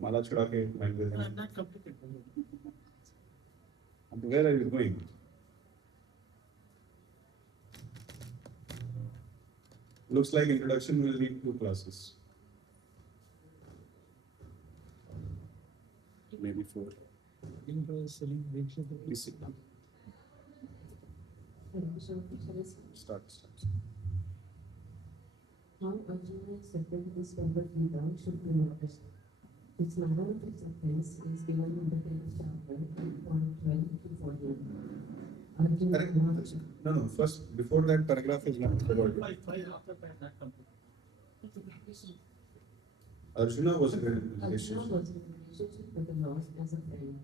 Mala chada ke mic de dena. Not completed. And where are you going? Looks like introduction will need 2 classes. Maybe 4. Please sit down. Start. How Arjuna accepted his Bhagavad Gita should be noticed. Its manner of acceptance is given in the 10th chapter, point 12 to 14. Arjuna, No. First, before that paragraph is not covered. Five after that, not completed. Arjuna was in a Arjuna relationship. was in a relationship with the Lord as a friend.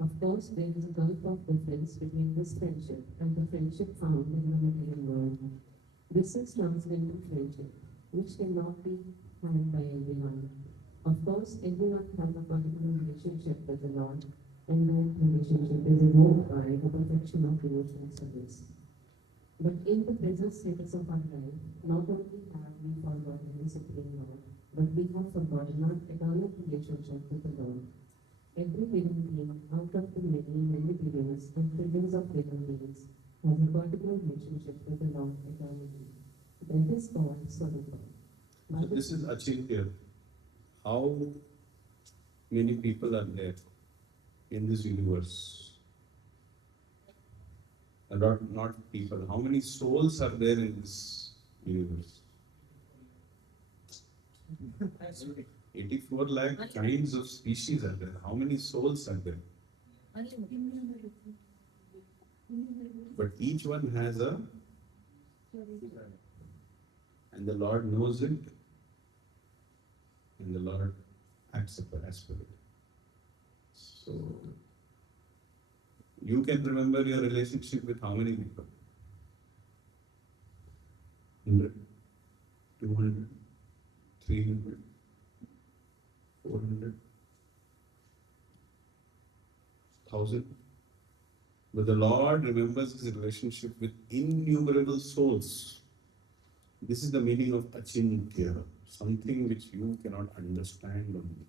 Of course, there is a gulf of difference between this friendship and the friendship found in the material world. This is transcendental friendship, which cannot be had by everyone. Of course, everyone has a particular relationship with the Lord, and that relationship is evoked by the perfection of devotional service. But in the present status of our life, not only have we forgotten the Supreme Lord, but we have forgotten our eternal relationship with the Lord. Every living being out of the many billions and trillions of living beings has a particular relationship with the Lord eternally. That is called Swarupa. So this is Acyuta. How many people are there in this universe? Not people. How many souls are there in this universe? 84 lakh kinds of species are there. How many souls are there? But each one has a, and the Lord knows it, and the Lord acts as per it. So, you can remember your relationship with how many people? 100, 200, 300, 400, 1,000. But the Lord remembers his relationship with innumerable souls. This is the meaning of Achintya, something which you cannot understand only.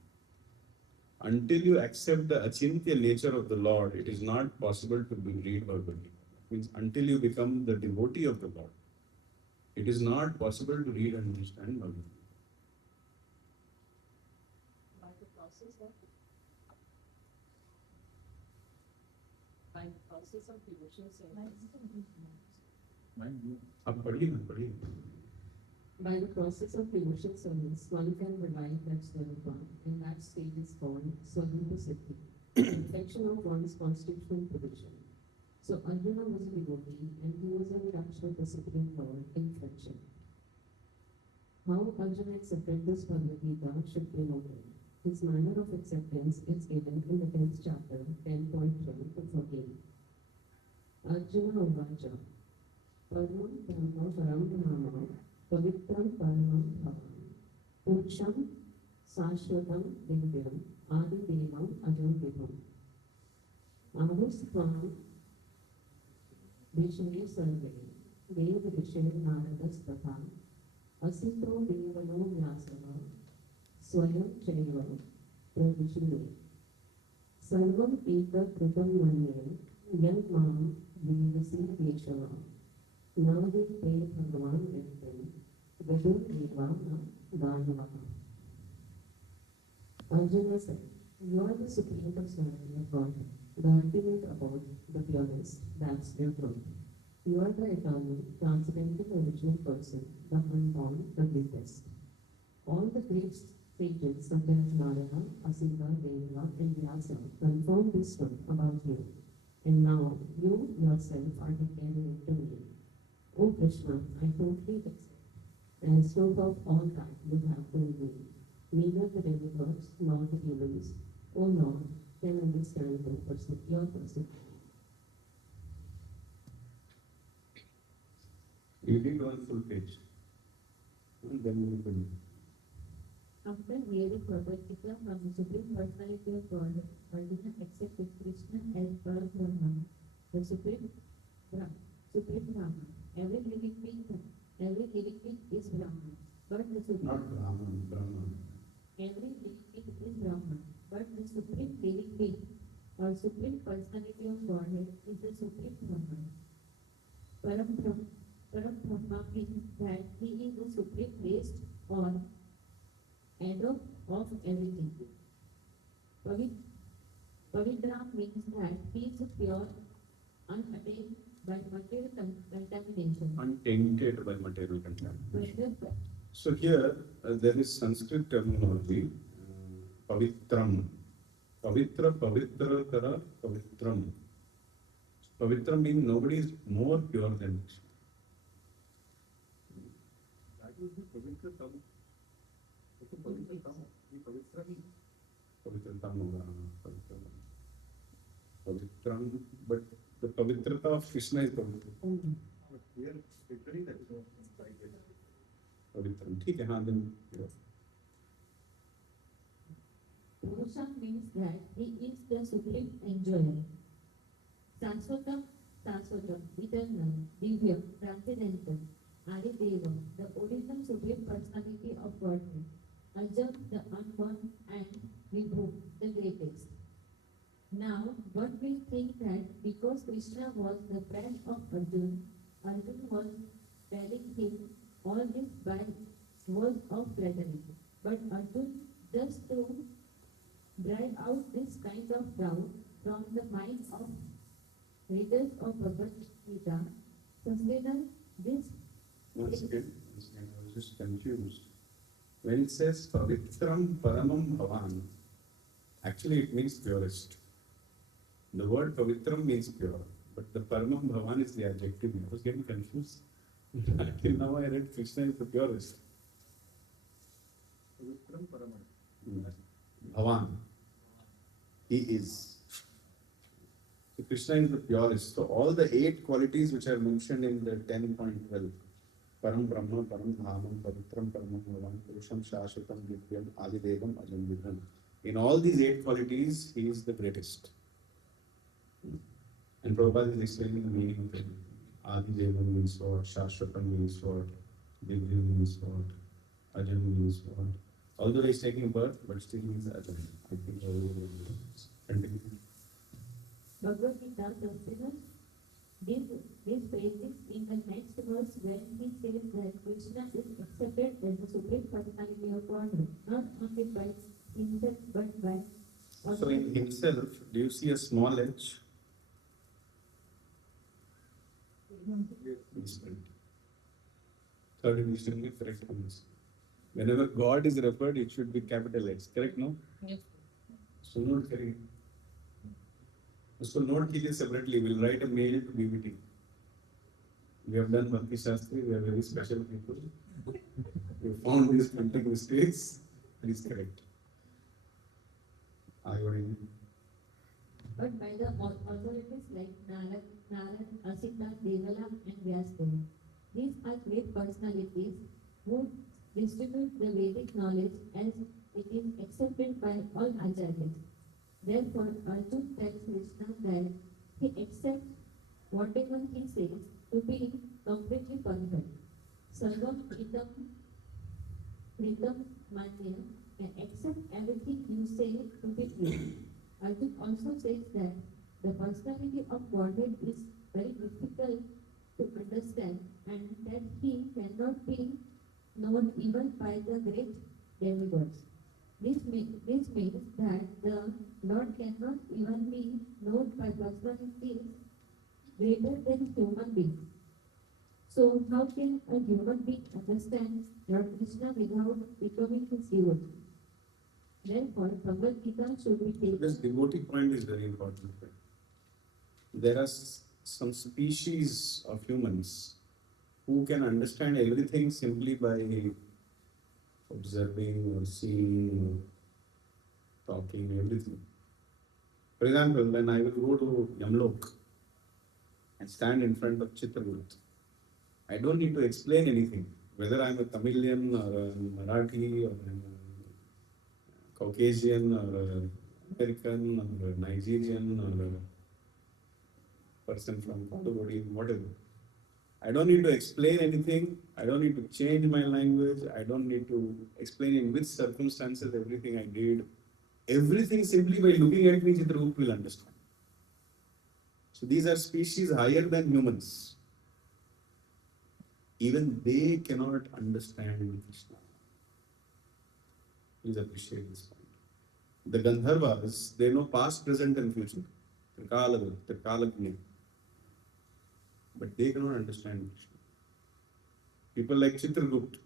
Until you accept the Achintya nature of the Lord, it is not possible to read Bhagavad Gita. It means until you become the devotee of the Lord, it is not possible to read and understand Bhagavad Gita. By the process of devotional service. अब पढ़िए ना पढ़िए. By the process of devotional service, one can revive that Swarupa, and that state is called Swarupa Siddhi, perfection of one's constitutional position. So Arjuna was a devotee, and he was in touch with the Supreme Lord in friendship. How Arjuna accepted this Bhagavad Gita should be noted. His manner of acceptance is given in the 10th chapter, 10.12 to 14. Arjuna Uvacha, Param Dhamma Param Dhamma, Pavitram Paramam Bhavam, Pursham Sashvatam Divyam, Adi Devam Ajodhibam. Ahustvam Vishnu Sarve, Dev Rishe Naradas Tatha, Asito Devano Vyasava, Swayam Chaiva, Pravishnu. Sarvam Eta Kritam Manye, Yan Mam Devasi Veshava. Nadi Te Bhagavan Vitam, Vidu Devana Danavaha. Arjuna said, you are the supreme personality of God, the ultimate abode, the purest, the absolute truth. You are the eternal, transcendental original person, the unborn, the greatest. All the great sages such as Narada, Acyuta, Devana, and Vyasa confirm this truth about you. And now you yourself are declaring it to me. O Krishna, I totally accept and spoke of all that you have told me. Neither the demigods nor the demons, O Lord, can understand your person. You read one full page, and then you can. After hearing Bhagavad Gita from the Supreme Personality of God, Arjuna accepted Krishna as Parabrahman, the Supreme Brahman. Every living being is Brahman. But the Supreme Not Brahman, Brahman. Every living being is Brahman. but the supreme living being or supreme personality of Godhead is the supreme Brahman. Param Brahma means that he is the supreme waste or end of everything. Pavit- Pavitra means that he is pure, unattained by material contamination. Untainted by material contamination. Whether So here there is Sanskrit terminology, pavitram. Pavitra, pavitra, tara, pavitram. Pavitram means nobody is more pure than Krishna. That would be pavitra tam. So pavitra tam, the pavitra means Pavitratam hoga, pavitram. Pavitram, but the pavitrata of Krishna is pavitra. but here literally that is what I get. Pavitram. ठीक है, हाँ then. Purusha means that he is the supreme enjoyer. Saswatam, eternal, divya, transcendental, Adideva, the original supreme personality of Godhead. Ajam, the unborn, and Vibhu, the greatest. Now, what we think that because Krishna was the friend of Arjun, Arjun was telling him all this by words of flattery. But Arjun, just to drive out this kind of doubt from the minds of readers of Bhagavad Gita, sustainer this Once again, I was just confused. When it says pavitram paramam bhavan, actually it means purest. The word pavitram means pure, but the paramam bhavan is the adjective. I was getting confused. Until now I read Krishna is the purest. Pavitram paramam. Bhavan. He is. So Krishna is the purest. So all the 8 qualities which are mentioned in the 10.12, Param Brahma, Param Dhamam, Pavitram, Paramam Bhavan, Purusham, Shashvatam, Divyam, Adidevam, Ajam Vidham. In all these 8 qualities, he is the greatest. And Prabhupada is explaining the meaning of it. Adidevam means what, Shashvatam means what, Divyam means what, Ajam means what. Although he is taking birth, but still he is Ajam. I think I will continue. Bhagavad Gita sustainer this praises in the next verse when he says that Krishna is accepted as the supreme personality of Godhead, not only by himself but by So in himself, do you see a small h? Misprint. Third edition will correct this. Whenever God is referred, it should be capital H. Correct, no? Yes. So note करिए. उसको note कीजिए separately. We'll write a mail to BBT. We have done Bhakti Shastri. We are very special people. We found these printing mistakes. Please correct. I already. but by the authorities like Narad, Acyuta, Devala, and Vyasdev. These are great personalities who distribute the Vedic knowledge as it is accepted by all acharyas. Therefore, Arjun tells Krishna that he accepts whatever he says to be completely perfect. Sarvam Pritam Manya can accept everything you say to be true. Arjun also says that the personality of Godhead is very difficult to understand and that he cannot be known even by the great demigods. This means that the Lord cannot even be known by personalities greater than human beings. So how can a human being understand Lord Krishna without becoming his devotee? Therefore, Bhagavad Gita should be taken. This devotee point is very important. There are some species of humans who can understand everything simply by observing or seeing or talking, everything. For example, when I will go to Yamlok and stand in front of Chitragut, I don't need to explain anything, whether I'm a Tamilian or a Marathi or a Caucasian or an American or a Nigerian or a person from Kodugodi, whatever. I don't need to explain anything. I don't need to change my language. I don't need to explain in which circumstances everything I did. Everything simply by looking at me, Chitragupt will understand. So these are species higher than humans. Even they cannot understand Krishna. Please appreciate this point. The Gandharvas, they know past, present, and future. Trikalagni. But they cannot understand Krishna. People like Chitragupt,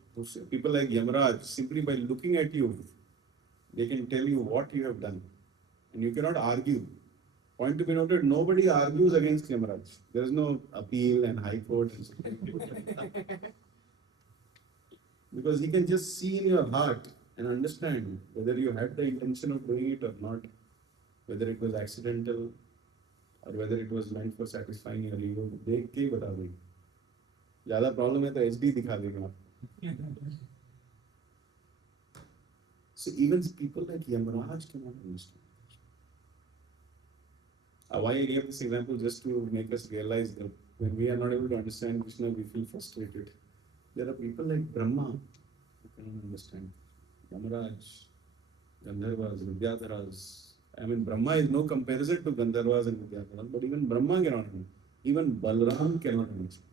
people like Yamaraj, simply by looking at you, they can tell you what you have done. And you cannot argue. Point to be noted, nobody argues against Yamaraj. There is no appeal and high court and Supreme Court. Because he can just see in your heart and understand whether you had the intention of doing it or not, whether it was accidental or whether it was meant for satisfying your ego. देख के ही बता देंगे. ज़्यादा problem है तो HD दिखा देंगे आप. So even people like Yamaraj cannot understand. Why I gave this example just to make us realize that when we are not able to understand Krishna, we feel frustrated. There are people like Brahma who cannot understand. Yamaraj, Gandharvas, Vidyadharas. I mean, Brahma is no comparison to Gandharvas and Vidyadharas, but even Brahma cannot understand. Even Balram cannot understand.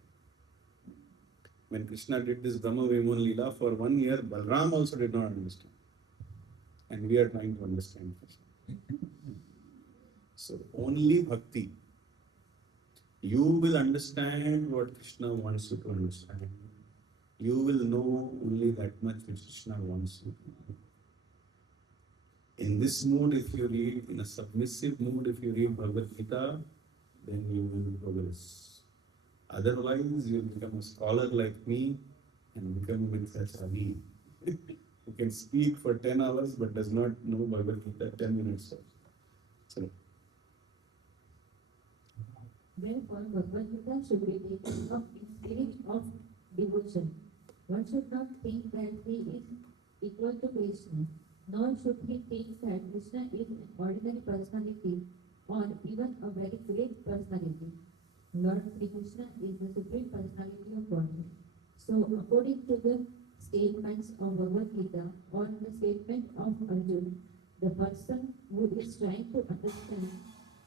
When Krishna did this Brahma Vimon Leela for 1 year, Balram also did not understand. And we are trying to understand Krishna. So only bhakti. You will understand what Krishna wants you to understand. You will know only that much which Krishna wants you to know. In this mood, if you read, in a submissive mood, if you read Bhagavad Gita, then you will progress. Otherwise, you will become a scholar like me and become with such a me who can speak for 10 hours but does not know Bhagavad Gita 10 minutes. So, Therefore, Bhagavad Gita should be taken up in spirit of devotion. One should not think that he is equal to Krishna, nor should he think that Krishna is an ordinary personality or even a very great personality. Lord Sri Krishna is the supreme personality of Godhead. So, according to the statements of Bhagavad Gita or the statement of Arjuna, the person who is trying to understand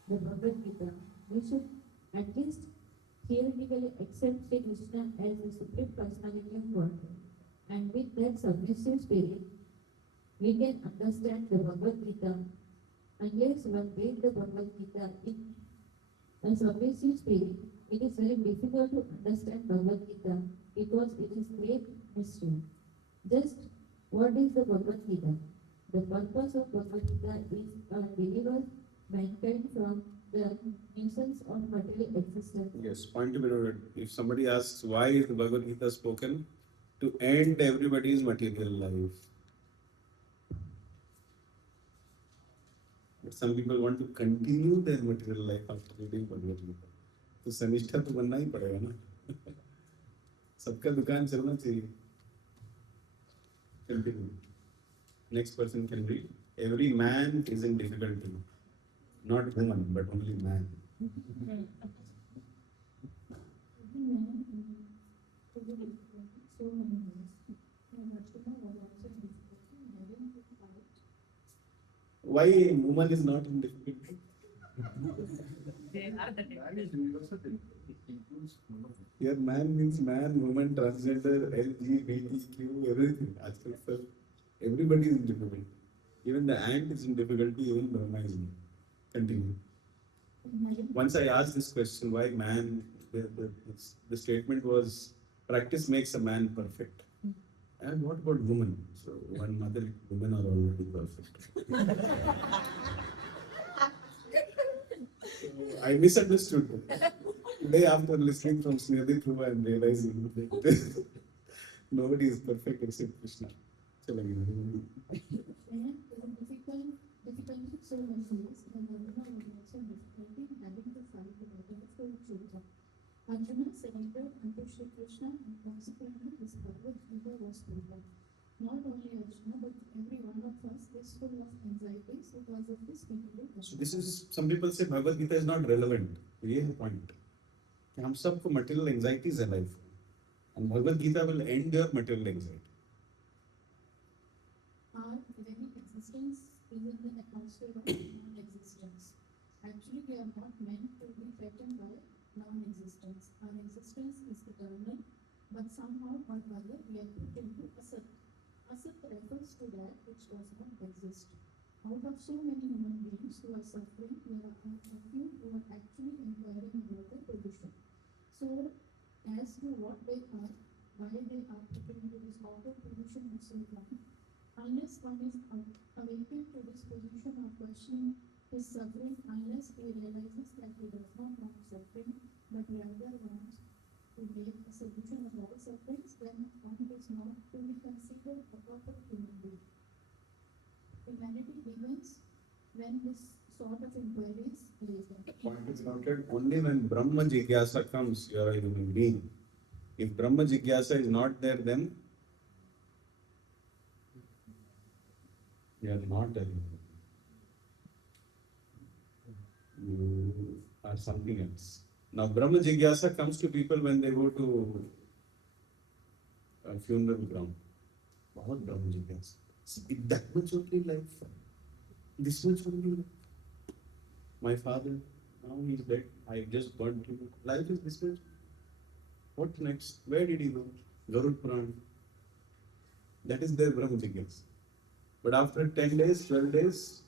the Bhagavad Gita, we should at least theoretically accept Sri Krishna as the supreme personality of Godhead. And with that submissive spirit, we can understand the Bhagavad Gita. Unless one reads the Bhagavad Gita in a submissive spirit, it is very difficult to understand Bhagavad Gita because it is great mystery. Just what is the Bhagavad Gita? The purpose of Bhagavad Gita is to deliver mankind from the nuisance of material existence. yes, point to be noted. If somebody asks why is the Bhagavad Gita spoken, to end everybody's material life. But some people want to continue their material life after reading Bhagavad Gita. तो सनिष्ठा तो बनना ही पड़ेगा ना. सबका दुकान चलना चाहिए. Continue. Next person can read. Every man is in difficulty. Not woman, but only man. Why woman is not in difficulty? Here man means man, woman, transgender, LGBTQ, everything. Ajkal sir, everybody is in difficulty. Even the ant is in difficulty, even Brahma is in. Continue. Once I asked this question, why man, the statement was, practice makes a man perfect. And what about woman? So one mother, women are already perfect. I misunderstood. Today after listening from Snehdi Prabhu, I am realizing that nobody is perfect except Krishna. Difficulty so much is the Arjuna was also difficulty having to find the mother for Acyuta. Arjuna surrendered unto Shri Krishna and consequently his Bhagavad Gita was fulfilled. Not only Arjuna but every one of us is full of anxieties because of this difficult. So this is, some people say Bhagavad Gita is not relevant. ये है point. कि हम सबको material anxieties है life. And Bhagavad Gita will end your material anxiety. Our very existence is in the atmosphere of non-existence. Actually, we are not meant to be threatened by non-existence. Our existence is eternal, but somehow or other we are put into asat. Asat refers to that which does not exist. Out of so many human beings who are suffering, there are a few who are actually inquiring about their position. So, as to what they are, why they are put into this awkward position and so on, unless one is awakened to this position of questioning his suffering, unless he realizes that he does not want suffering, but rather wants to make a solution of all sufferings, then one is not to be considered a proper human being. Humanity begins when this sort of inquiries lays down. Point is noted, only when Brahma Jigyasa comes, you are a human being. If Brahma Jigyasa is not there, then you are not a human being. You are something else. Now, Brahma Jigyasa comes to people when they go to a funeral ground. What Brahma Jigyasa? That much only life. This much only life. My father, now he's dead. I just burnt him. Life is this much. What next? Where did he go? Garud Puran. That is their Brahma Jigyasa. But after 10 days, 12 days,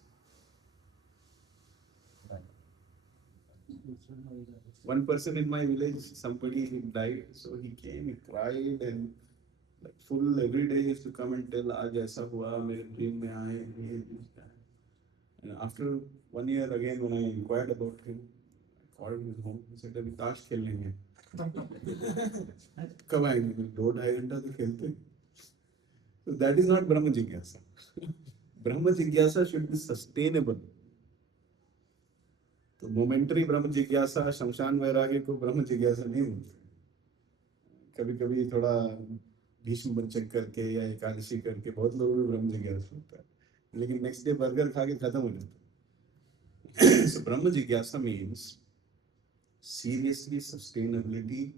one person in my village, somebody died, so he came, he cried, and like full every day he used to come and tell, "Aaj aisa hua, mere dream mein aaye, ye, this, that." And after 1 year again, when I inquired about him, I called his home. He said, "अभी ताश खेलेंगे." कब आएंगे? 2-2.5 घंटा तो खेलते हैं. So that is not Brahma Jigyasa. Brahma Jigyasa should be sustainable. तो मोमेंटरी ब्रह्म जिज्ञासा, शमशान वैराग्य को ब्रह्म जिज्ञासा नहीं बोलते. कभी कभी थोड़ा भीष्म बंचक करके या एकादशी करके बहुत लोगों में ब्रह्म जिज्ञासा होता है, लेकिन नेक्स्ट डे बर्गर खा के खत्म हो जाता है. So ब्रह्म जिज्ञासा means seriously sustainability.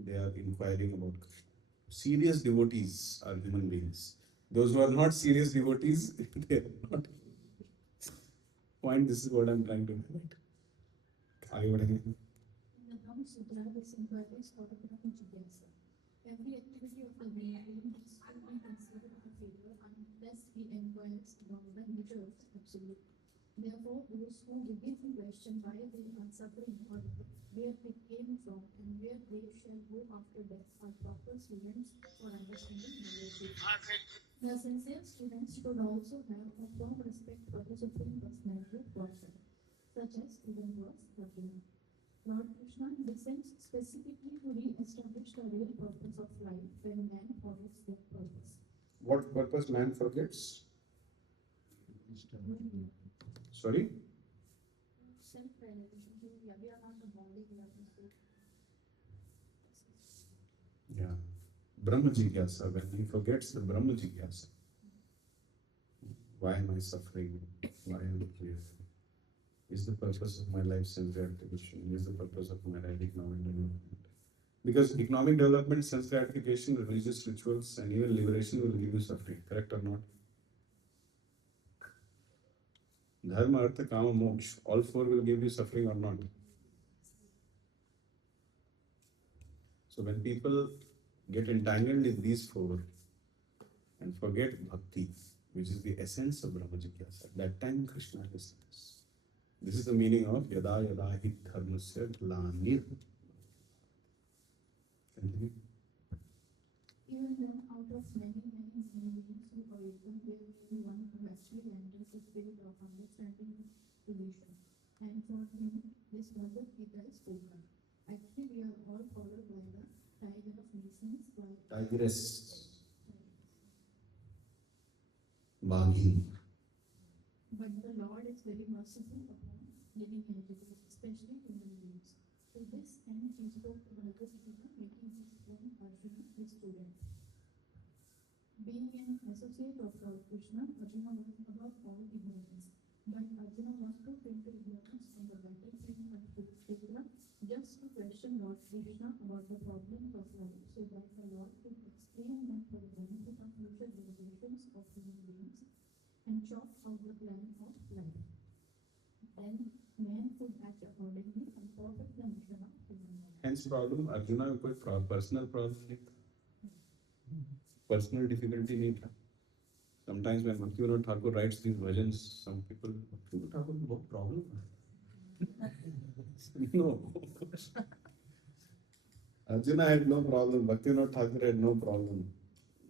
They are inquiring about Krishna. Serious devotees are human beings. Those who are not serious devotees, they are not. Point. This is what I'm trying to highlight. आगे बढ़ेंगे. In the Brahma Sutra, this inquiry is called Brahma Jigyasa. Every activity of a being is to be considered a failure unless he inquires about the nature of the absolute. Therefore, those who begin to question why they are suffering or where they came from and where they shall go after death are proper students for understanding reality. The sincere students should also have a firm respect for the Supreme Personality of Godhead, such as even was Arjuna. Lord Krishna descends specifically to re-establish the real purpose of life when man forgets that purpose. What purpose man forgets? Sorry? Self-realization. We are not the body, we are the soul. Yeah. Brahma Jigyasa, when he forgets the Brahma Jigyasa. Why am I suffering? Why am I here? Is the purpose of my life sense gratification? Is the purpose of my life economic development? Because economic development, sense gratification, religious rituals, and even liberation will give you suffering, correct or not? Dharma, Artha, Kama, Moksha, all four will give you suffering or not? So when people get entangled in these four and forget Bhakti, which is the essence of Brahma Jigyasa, at that time Krishna is less. This is the meaning of Yada Yada Hi Dharmasya Glanir. Continue. Even then, out of many beings who awaken, there will be one who actually enters the spirit of understanding position. And for him, this Bhagavad Gita is spoken. Actually, we are all followed by the tiger of nations, by Tigress. Baghi. but the Lord is very merciful upon living entities, especially human beings. To this end, he spoke to Bhagavad Gita, making his own Arjuna his student. Being an associate of Lord Krishna, Arjuna was above all ignorance. But Arjuna was put into ignorance on the battlefield of Kurukshetra just to question Lord Krishna about the problems of life, so that the Lord could explain them for the benefit of future generations of human beings and chalk out the perfect condition of human life. Hence problem, Arjuna को कोई personal problem नहीं था, personal difficulty नहीं था. Sometimes when Bhakti Thakur writes these bhajans, some people, Bhakti Thakur को बहुत problem है. No. Arjuna had no problem, Bhakti Thakur had no problem.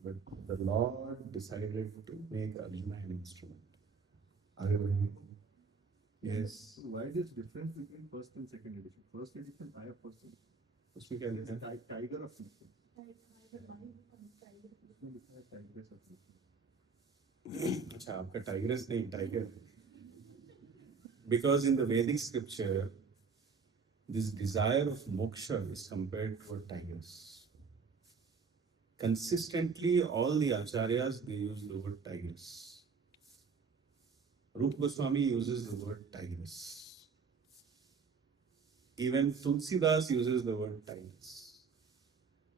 But the Lord decided to make Arjuna an instrument. आगे बढ़िए. Yes. So why this difference between first and second edition? First edition, I have first edition. उसमें क्या लिखा है? Tiger of Nation. Tiger wife and tiger. उसमें लिखा है Tigress of Nation. अच्छा, आपका टाइग्रेस नहीं, tiger. Because in the Vedic scripture, this desire of moksha is compared to a tigress. Consistently, all the acharyas, they use the word tigress. Rupa Goswami uses the word tigress. Even Tulsidas uses the word tigress.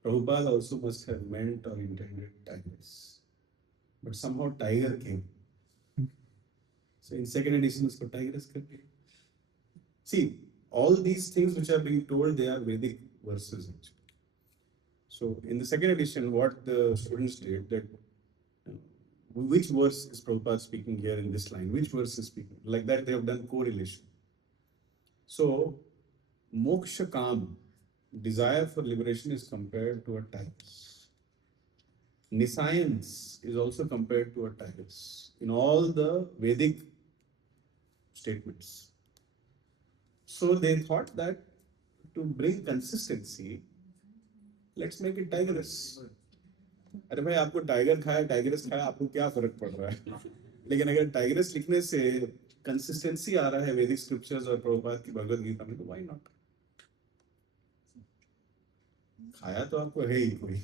Prabhupada also must have meant or intended tigress. But somehow tiger came. So in second edition, usko tigress kar diya. See, all these things which are being told, they are Vedic verses actually. So in the second edition, what the students did, that which verse is Prabhupada speaking here in this line? Which verse is speaking? Like that, they have done correlation. So, moksha kam, desire for liberation, is compared to a tigress. Nescience is also compared to a tigress in all the Vedic statements. So they thought that to bring consistency, let's make it tigress. अरे भाई, आपको tiger खाया, tigers खाया, आपको क्या फर्क पड़ रहा है? लेकिन अगर टाइगरस लिखने से कंसिस्टेंसी आ रहा है वैदिक स्क्रिप्चर्स और प्रभुपाद की भगवद गीता में, तो व्हाई नॉट? खाया तो आपको है ही कोई.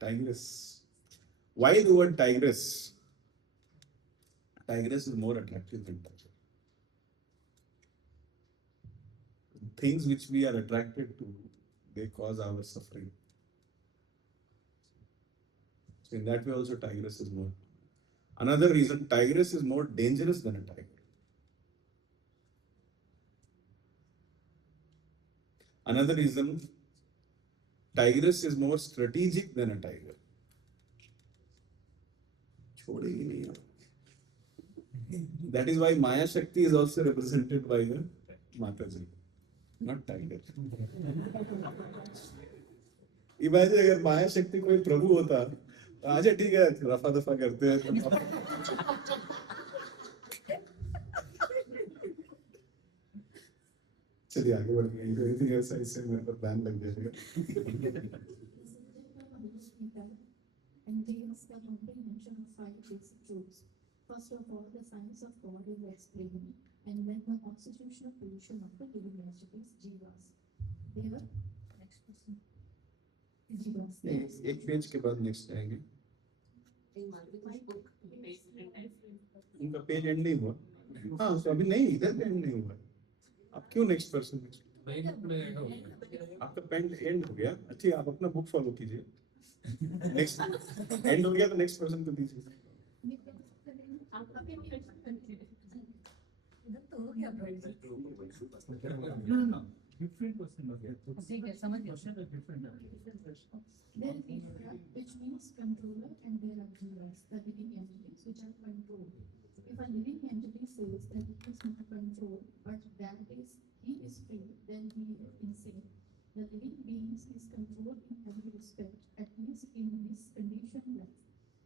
Tigress. Why the word tigress? Tigress is more attractive than tiger. Things which we are attracted to, they cause our suffering. So in that way also tigress is more. Another reason, tigress is more dangerous than a tiger. Another reason, tigress is more strategic than a tiger. छोड़ेगी नहीं आप. That is why Maya Shakti is also represented by the Mataji, not tiger. Imagine अगर माया शक्ति कोई प्रभु होता, तो अच्छा ठीक है, रफा दफा करते हैं. चलिए आगे बढ़ गए. Anything else I say, मेरे पर बैन लग जाएगा. Entails the comprehension of 5 basic truths. First of all, the science of God is explained, and then the constitutional position of the living entities, jivas. There, next person. Jivas. नहीं, एक page के बाद next आएंगे. उनका page and नहीं हुआ. हाँ, तो अभी नहीं, इधर एंड नहीं हुआ. आप क्यों नेक्स्ट पर्सन? आपका पेन एंड हो गया. अच्छा, आप अपना बुक फॉलो कीजिए. नेक्स्ट एंड हो गया तो नेक्स्ट पर्सन को दीजिए. No. Different person of it. ठीक है, समझ गया. There is Ishvara, which means controller, and there are jivas, the living entities which are controlled. If a living entity says that it is not controlled, but that is he is free, then he is insane. The living beings is controlled in every respect, at least in this conditioned life.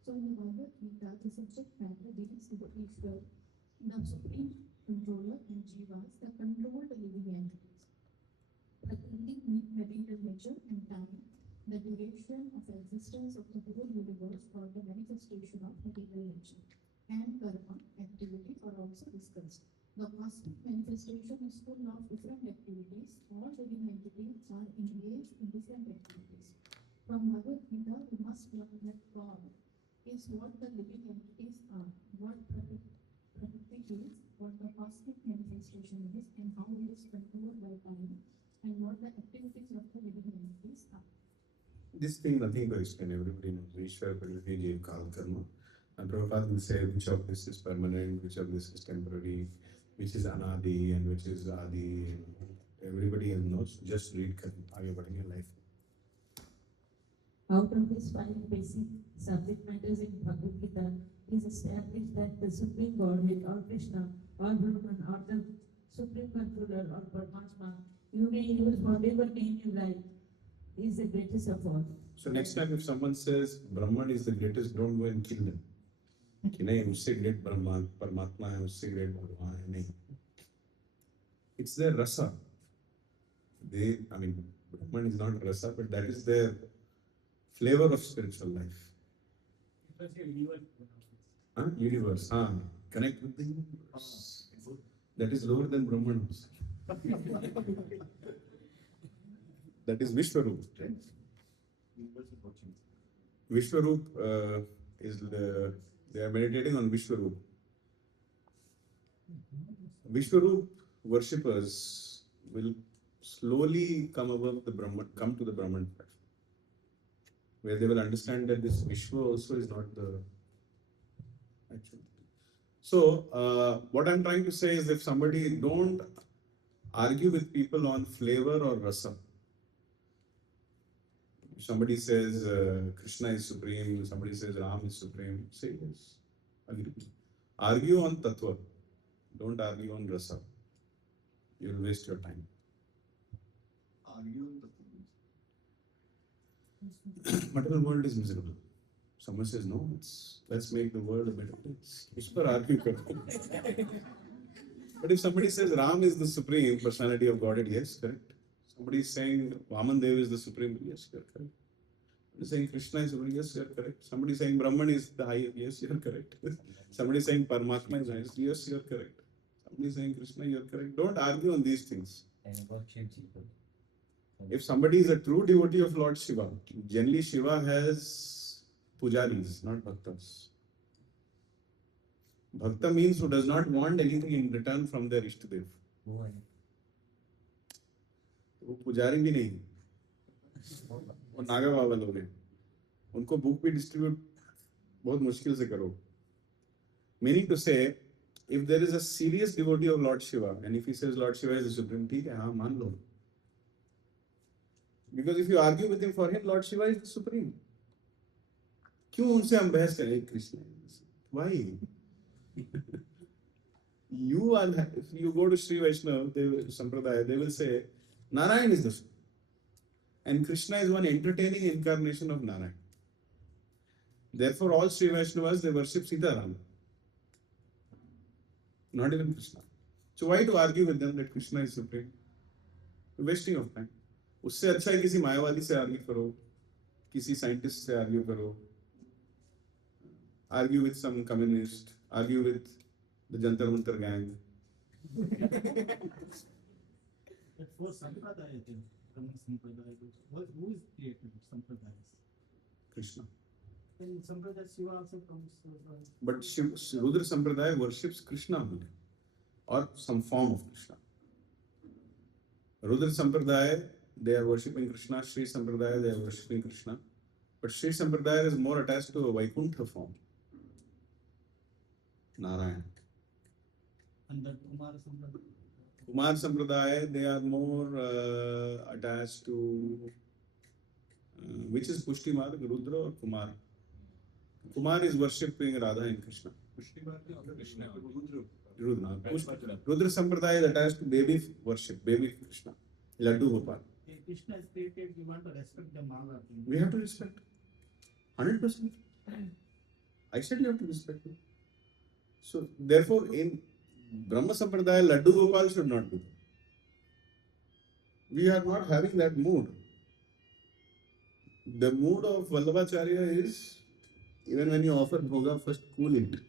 So in the Bhagavad Gita, the subject matter deals with Ishvara, the supreme controller, and jivas, the controlled living entities. Attending material nature and time, the duration of existence of the whole universe or the manifestation of material nature, and karma, activity are also discussed. The cosmic manifestation is full of different activities. All living entities are engaged in different activities. From Bhagavad Gita, we must learn that God is what the living entities are, what Prakriti is, what the cosmic manifestation is, and how it is controlled by time, and what the activities of the living entities are. This thing, nothing to explain. Everybody knows. Ishwar, Prakriti, Jiv, Kal, Karma. And Prabhupada will say which of this is permanent, which of this is temporary. which is Anadi and which is Adi. Everybody knows. Just read Karan. आगे बढ़ेंगे life. Out of these five basic subject matters in Bhagavad Gita is established that the Supreme Godhead or Krishna or Brahman or the Supreme Controller or Paramatma, you may use whatever name you like, is the greatest of all. So next time if someone says Brahman is the greatest, don't go and kill them. कि नहीं उससे great Brahman, Paramatma है, उससे great भगवान है, नहीं. It's their rasa. Brahman is not rasa, but that is their flavor of spiritual life. Universe. Connect with the universe. That is lower than Brahman. That is Vishwarup. Vishwarup they are meditating on Vishwarup. Vishwarup worshippers will slowly come above the Brahman, come to the Brahman platform, where they will understand that this Vishwa also is not the actual thing. So, what I'm trying to say is, if somebody don't argue with people on flavor or rasa. If somebody says Krishna is supreme, somebody says Ram is supreme, say yes, agree. Argue on tattva, don't argue on rasa. You'll waste your time. Argue on Material world is miserable. Someone says no, let's make the world a better place. Us par argue karo. But if somebody says Ram is the supreme personality of Godhead, yes, correct. Somebody is saying Vaman Dev is the supreme, yes, you're correct. Somebody is saying Krishna is supreme, yes, you're correct. Somebody is saying Brahman is the higher, yes, you're correct. Somebody is saying Paramatma is highest, yes, you're correct. Somebody is saying Krishna, you're correct. Don't argue on these things. And about Shivji. If somebody is a true devotee of Lord Shiva, generally Shiva has pujaris, not bhaktas. Bhakta means who does not want anything in return from their Ishtadev. वो पुजारी भी नहीं, वो नागा बाबा लोग हैं, उनको book भी distribute बहुत मुश्किल से करो. Meaning to say, if there is a serious devotee of Lord Shiva, and if he says Lord Shiva is the supreme, ठीक है, हाँ मान लो. Because if you argue with him, for him Lord Shiva is the supreme. क्यों उनसे हम बहस करें Krishna? Why? If you go to Sri Vaishnava Sampradaya, they will say Narayan is the supreme, and Krishna is one entertaining incarnation of Narayan. Therefore, all Sri Vaishnavas, they worship Sitaram, not even Krishna. So why to argue with them that Krishna is supreme? Wasting of time. उससे अच्छा है किसी मायावादी से argue करो, किसी scientist से argue करो, argue with some communist, argue with the Jantar Mantar gang. But for Sampradaya, who is created Sampradayas? Krishna. Then Sampradaya Shiva also comes. But Rudra Sampradaya worships Krishna only, or some form of Krishna. Rudra Sampradaya, they are worshipping Krishna. Sri Sampradaya, they are worshipping Krishna. But Sri Sampradaya is more attached to a Vaikuntha form. Narayan. And the Kumar Sampradaya. Kumar Sampradaya, they are more attached to which is Pushti Marg, Rudra or Kumar? Kumar is worshipping Radha and Krishna. Pushti Marg is Krishna. Rudra Sampradaya is attached to baby worship, baby Krishna, Laddu Gopal. Krishna is created, we want to respect the Mala. We have to respect 100%. I said you have to respect it. So therefore, in Brahma Sampradaya, Laddu Gopal should not be there. We are not having that mood. The mood of Vallabhacharya is, even when you offer bhoga, first cool it,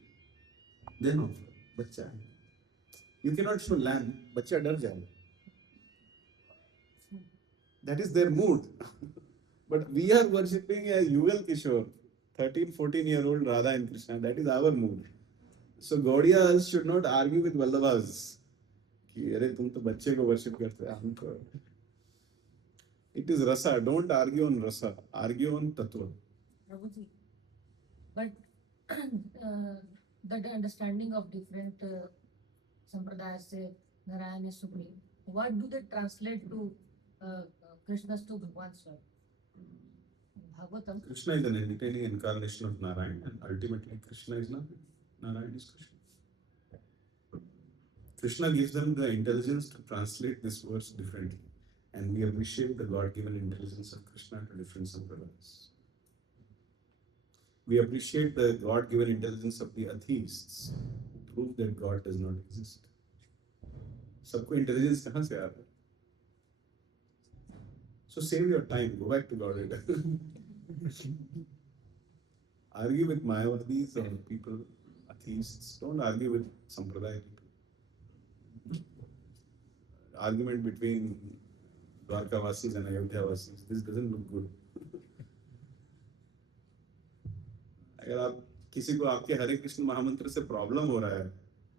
then offer. Bachcha hai. You cannot show lamb, bachcha dar jayega. That is their mood. But we are worshipping a Yugal Kishore, 13, 14-year-old Radha and Krishna. That is our mood. So Gaudiyas should not argue with Vallabhas. कि अरे तुम तो बच्चे को worship करते हैं, हमको. It is rasa. Don't argue on rasa. Argue on tattva. Prabhuji, but the understanding of different Sampradaya say Narayan is supreme. What do they translate to Krishna's to Bhagwan's word? Bhagavatam. Krishna is an entertaining incarnation of Narayan, and ultimately Krishna is not. Narayan is Krishna. Krishna gives them the intelligence to translate these words differently, and we appreciate the God-given intelligence of Krishna to different sampradayas. We appreciate the God-given intelligence of the atheists who prove that God does not exist. सबको intelligence कहाँ से आ रहा है? So save your time, go back to Godhead. Argue with Mayavadis or people, atheists. Don't argue with Sampradaya people. Argument between Dwarkavasis and Ayodhyavasis. This doesn't look good. अगर आप किसी को आपके हरे कृष्ण महामंत्र से प्रॉब्लम हो रहा है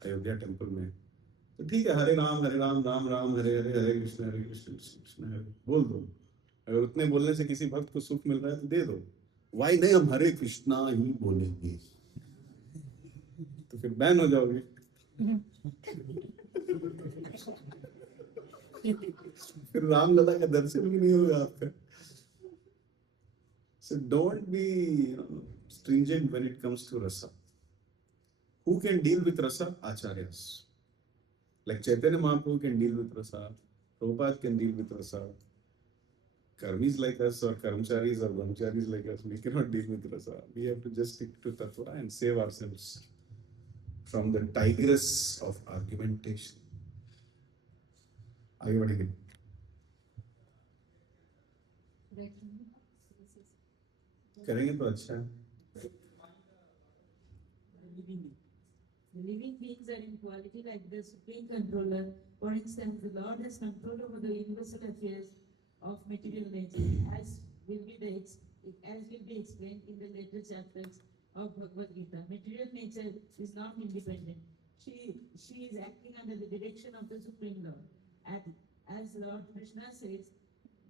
अयोध्या टेम्पल में, तो ठीक है, हरे राम राम राम हरे हरे हरे कृष्ण कृष्ण कृष्ण हरे बोल दो. अगर उतने बोलने से किसी भक्त को सुख मिल रहा है तो दे दो. वाई नहीं हम हरे कृष्णा ही बोलेंगे, तो फिर बैन हो जाओगे. फिर रामलला का दर्शन भी नहीं होगा आपका. So don't be stringent when it comes to rasa. Who can deal with rasa? Acharyas. Like Chaitanya Mahaprabhu can deal with rasa. Prabhupada can deal with rasa. Karmis like us or karmcharis or brahmacharis like us, we cannot deal with rasa. We have to just stick to tattva and save ourselves from the tigress of argumentation. आगे बढ़ेंगे. करेंगे तो अच्छा है. The living beings are in quality like the supreme controller. For instance, the Lord has control over the universal affairs of material nature, as will be explained in the later chapters of Bhagavad Gita. Material nature is not independent. She is acting under the direction of the Supreme Lord. As Lord Krishna says,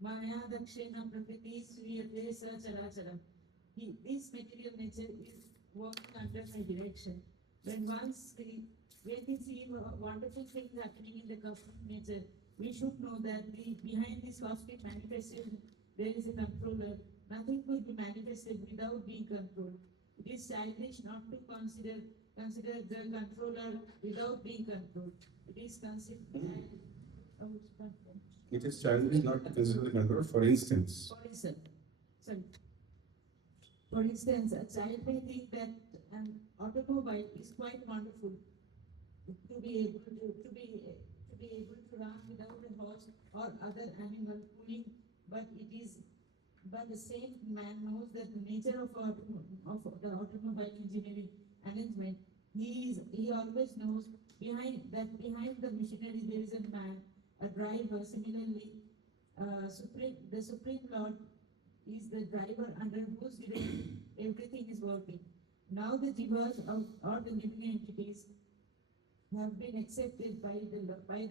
Maya Dakshena Prakriti Sriyate Sacharacharam. This material nature is working under my direction. When we see wonderful things happening in the cosmic nature, we should know that behind this cosmic manifestation, there is a controller. Nothing could be manifested without being controlled. It is childish not to consider the controller without being controlled. It is childish not to consider the controller. For instance, For instance, a child may think that an automobile is quite wonderful to be able to run without a horse or other animal pulling, but the same man knows that the nature of the automobile engineering arrangement. He always knows behind the machinery there is a man, a driver. Similarly, the Supreme Lord is the driver under whose direction everything is working. Now the jivas of all the living entities have been accepted by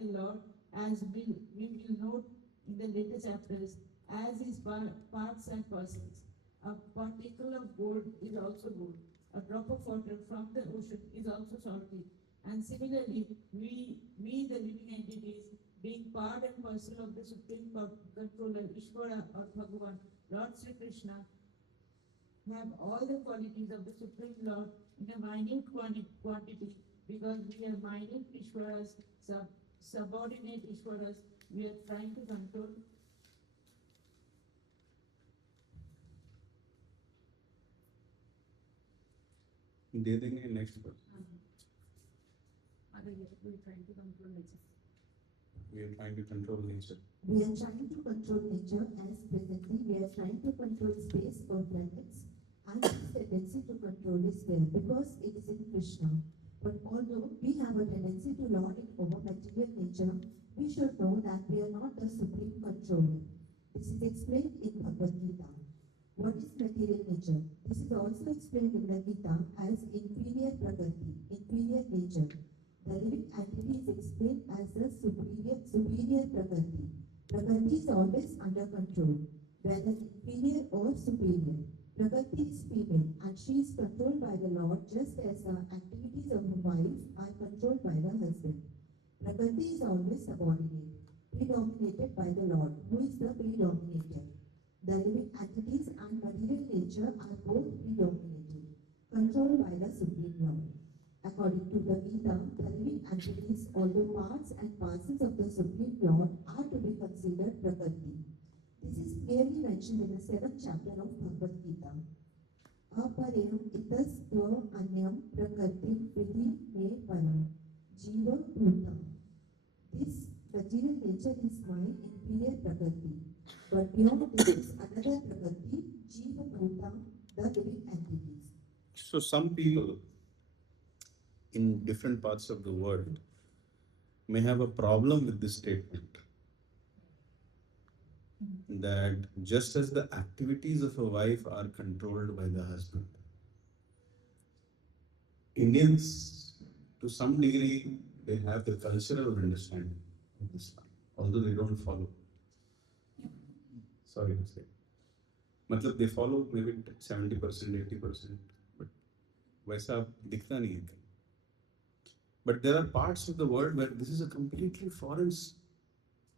the Lord, as we will note in the later chapters, as his parts and parcels. A particle of gold is also gold. A drop of water from the ocean is also salty. And similarly, we the living entities, being part and parcel of the Supreme Controller, Ishvara or Bhagavan, Lord Sri Krishna, have all the qualities of the Supreme Lord in a minute quantity, because we are minute Ishwaras, subordinate Ishwaras, we are trying to control. दे देंगे next पर. We are trying to control nature. We are trying to control nature. We are trying to control nature, as presently we are trying to control space or planets, and this tendency to control is there because it is in Krishna. But although we have a tendency to lord it over material nature, we should know that we are not the supreme controller. This is explained in Bhagavad Gita. What is material nature? This is also explained in the Gita as inferior prakriti, inferior nature. The living entity is explained as the superior prakriti. Prakriti is always under control, whether inferior or superior. Prakriti is female and she is controlled by the Lord, just as the activities of a wife are controlled by the husband. Prakriti is always subordinate, predominated by the Lord, who is the predominator. The living entities and material nature are both predominated, controlled by the Supreme Lord. According to the Gita, the living entities, although parts and parcels of the Supreme Lord, are to be considered Prakriti. This is clearly mentioned in the 7th chapter of Bhagavad Gita. Aparayam itas tva anyam prakriti vidhi me param jiva bhutam. This material nature is my inferior prakriti, but beyond this is another prakriti, jiva bhutam, the living entities. So some people in different parts of the world may have a problem with this statement that just as the activities of a wife are controlled by the husband, Indians, to some degree, they have the cultural understanding of this, although they don't follow. Sorry to say. मतलब they follow maybe 70%, 80%, but वैसा दिखता नहीं है. But there are parts of the world where this is a completely foreign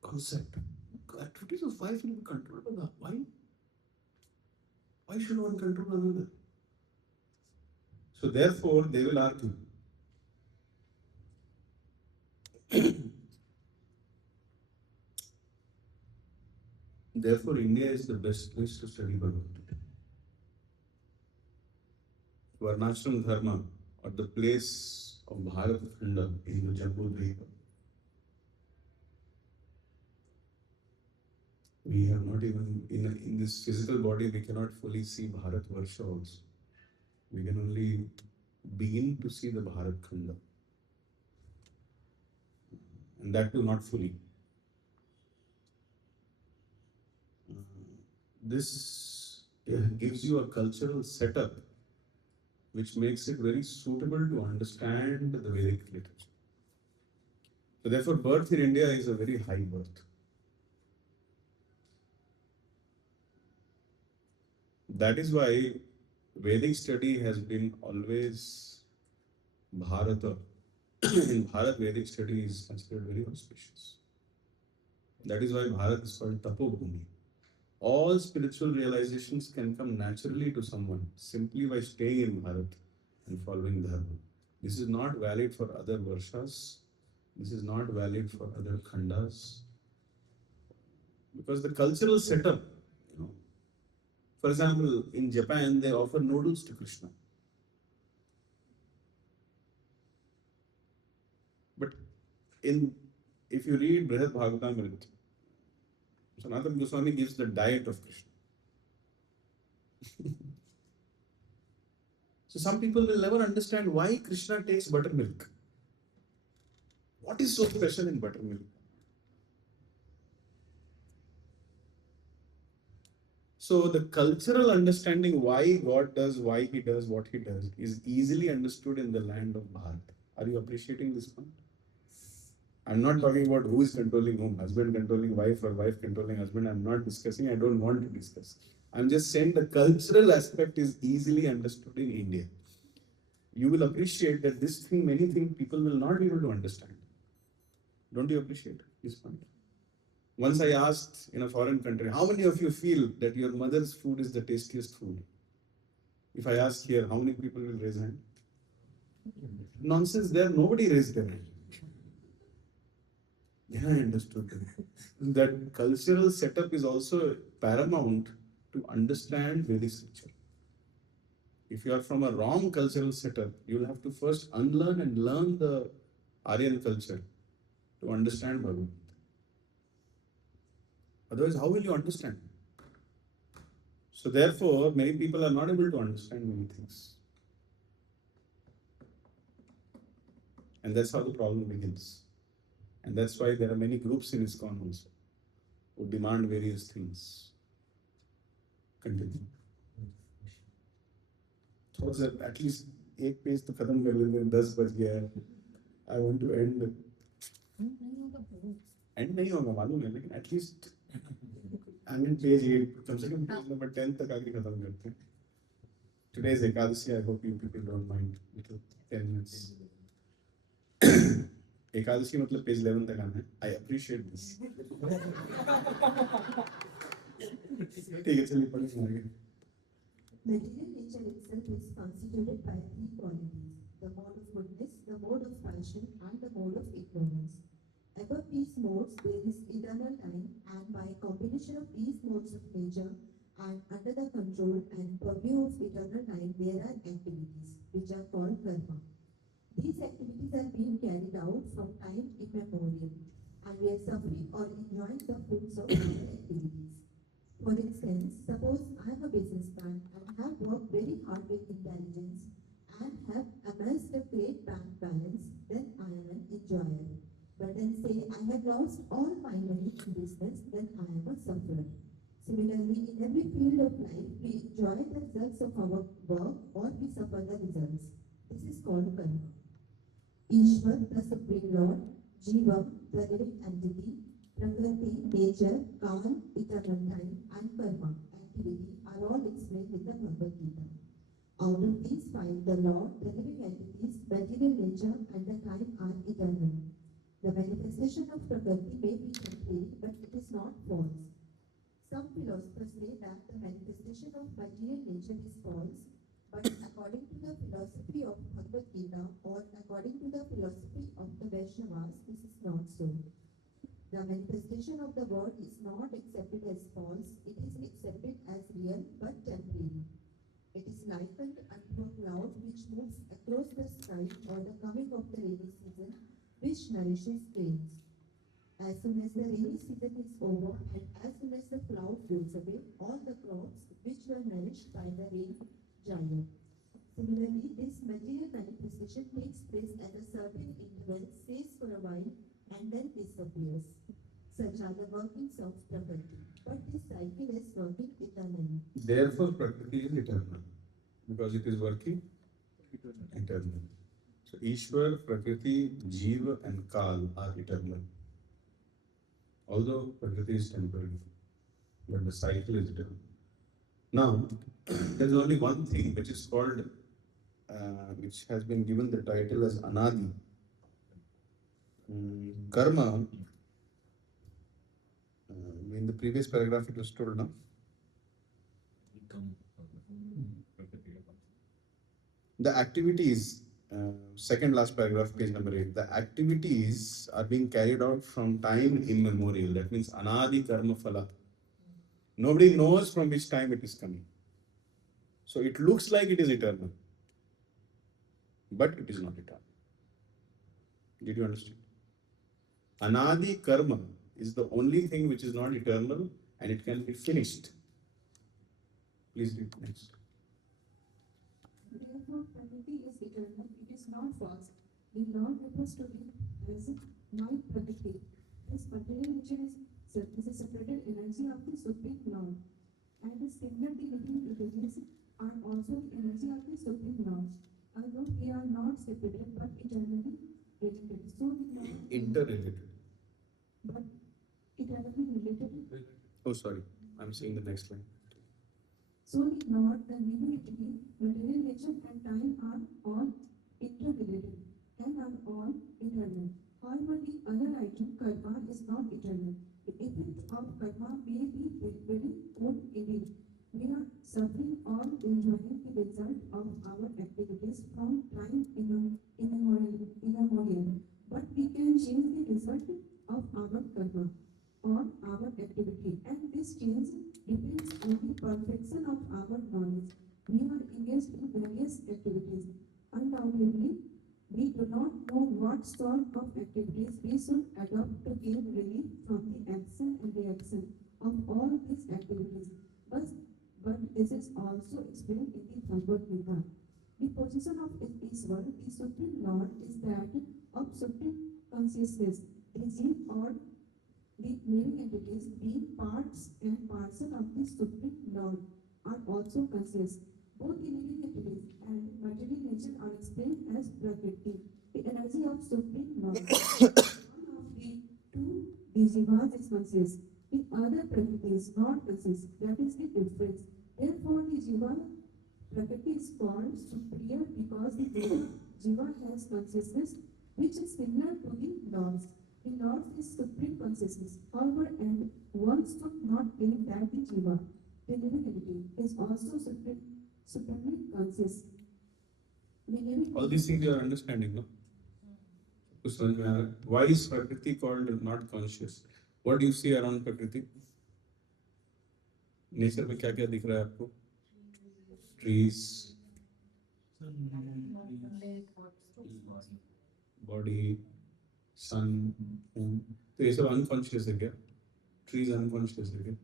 concept. Activities of wife will be controlled by the why? Why should one control another? So therefore, they will argue. Therefore, India is the best place to study Bhagavad Gita. Varnashram Dharma, or the place of Bharat Khanda in the Jambu Dvipa. We have not even, in this physical body, we cannot fully see Bharat Varsha also. We can only begin to see the Bharat Khanda. And that too not fully. This gives you a cultural setup which makes it very suitable to understand the Vedic literature. So therefore, birth in India is a very high birth. That is why Vedic study has been always Bharata. In Bharat, Vedic study is considered very auspicious. That is why Bharat is called Tapobhumi. All spiritual realizations can come naturally to someone simply by staying in Bharat and following Dharma. This is not valid for other Varshas. This is not valid for other Khandas. Because the cultural setup, for example, in Japan, they offer noodles to Krishna. But if you read Brihad Bhagavatamrita, Sanatana Goswami gives the diet of Krishna. So some people will never understand why Krishna takes buttermilk. What is so special in buttermilk? So the cultural understanding why God does, why He does what He does is easily understood in the land of Bharat. Are you appreciating this point? I'm not talking about who is controlling whom, husband controlling wife or wife controlling husband. I'm not discussing, I don't want to discuss. I'm just saying the cultural aspect is easily understood in India. You will appreciate that this thing, many things people will not be able to understand. Don't you appreciate this point? Once I asked in a foreign country, how many of you feel that your mother's food is the tastiest food? If I ask here, how many people will raise hand? Nonsense, there nobody raised their hand. Then I understood that cultural setup is also paramount to understand Vedic scripture. If you are from a wrong cultural setup, you will have to first unlearn and learn the Aryan culture to understand Bhagavad Gita. Otherwise, how will you understand? So therefore, many people are not able to understand many things. And that's how the problem begins. And that's why there are many groups in ISKCON also who demand various things. Continue. थोड़ा सा at least एक page तो खत्म कर लेते हैं 10 बज गया है. I want to end. End नहीं होगा मालूम है लेकिन at least I mean page 8 कम से कम page number 10 तक आगे खत्म करते हैं. Today is Ekadasi. I hope you people don't mind little 10 minutes. Ekadashi मतलब पेज 11 तक आना है. I appreciate this. ठीक है, चलिए पढ़ेंगे आगे. Material nature itself is constituted by three qualities: the mode of goodness, the mode of passion, and the mode of ignorance. Above these modes, there is eternal time, and by combination of these modes of nature and under the control and purview of eternal time, there are activities which are called karma. These activities are being carried out from time immemorial, and we are suffering or enjoying the fruits of our activities. For instance, suppose I am a businessman and have worked very hard with intelligence and have amassed a great bank balance, then I am an enjoyer. But then say I have lost all my money in business, then I am a sufferer. Similarly, in every field of life, we enjoy the results of our work or we suffer the results. This is called karma. Ishwar, the Supreme Lord, Jiva, the living entity, Prakriti, nature, Kal, eternal time, and Karma, activity, are all explained in the Bhagavad Gita. Out of these five, the Lord, the living entities, material nature, and the time are eternal. The manifestation of Prakriti may be temporary, but it is not false. Some philosophers say that the manifestation of material nature is false, but according to the philosophy of Bhagavad Gita or according to the philosophy of the Vaishnavas, this is not so. The manifestation of the world is not accepted as false, it is accepted as real but temporary. It is likened unto a cloud which moves across the sky or the coming of the rainy season, which nourishes grains. As soon as the rainy season is over and as soon as the cloud goes away, all the crops which were nourished by the rain dry up. Similarly, this material manifestation takes place at a certain interval, stays for a while, and then disappears. Such are the workings of Prakriti. But this cycle is working eternally. Therefore, Prakriti is eternal because it is working eternal. So, Ishwar, Prakriti, Jiva, and Kal are eternal. Although Prakriti is temporary, but the cycle is eternal. Now, there is only one thing which is called, which has been given the title as Anadi. Karma, in the previous paragraph it was told, no? The activities, second last paragraph, page number 8, the activities are being carried out from time immemorial. That means Anadi Karma Phala. Nobody knows from which time it is coming. So it looks like it is eternal, but it is not eternal. Did you understand? Anadi Karma is the only thing which is not eternal and it can be finished. Please read next. Therefore, Prakriti is eternal, it is not false. The Lord refers to it as my Prakriti. This material nature is a separated energy of the Supreme Lord. And the similar the living entities are also the energy of the Supreme Lord. Although they are not separated but eternally related. So the Lord Interrelated. but eternally related. Oh, sorry. I'm seeing the next line. So the Lord, the living entity, material nature and time are all interrelated and are all eternal. However, the other item, karma, is not eternal. The effect of karma may be very good indeed. We are suffering or enjoying the result of our activities from time immemorial. But we can change the result of our karma or our activity, and this change depends on the perfection of our knowledge. We are engaged in various activities. Undoubtedly, we do not know what sort of activities we should adopt to gain relief from the action and reaction of all these activities. But this is also explained in the Bhagavad Gita. The position of Ishwar, the Supreme Lord, is that of Supreme Consciousness. The Jeev or the living entities, being parts and parcel of the Supreme Lord, are also conscious. Both the living entities and material nature are explained as Prakriti, the energy of Supreme Lord. One of the two, the Jivas, is conscious. The other Prakriti is not conscious. That is the difference. Therefore, the Jiva Prakriti is called superior because the Jiva has consciousness which is similar to the Lord's. The Lord's is supreme consciousness. However, and one should not believe that the Jiva, the living entity, is also supremely conscious. The living All these things you are understanding, no? कुछ समझ में आ रहा है? Why is Prakriti called not conscious? What do you see around Prakriti? Nature में क्या क्या दिख रहा है आपको? Trees, body, sun, moon. तो ये सब unconscious है क्या? Trees unconscious है क्या?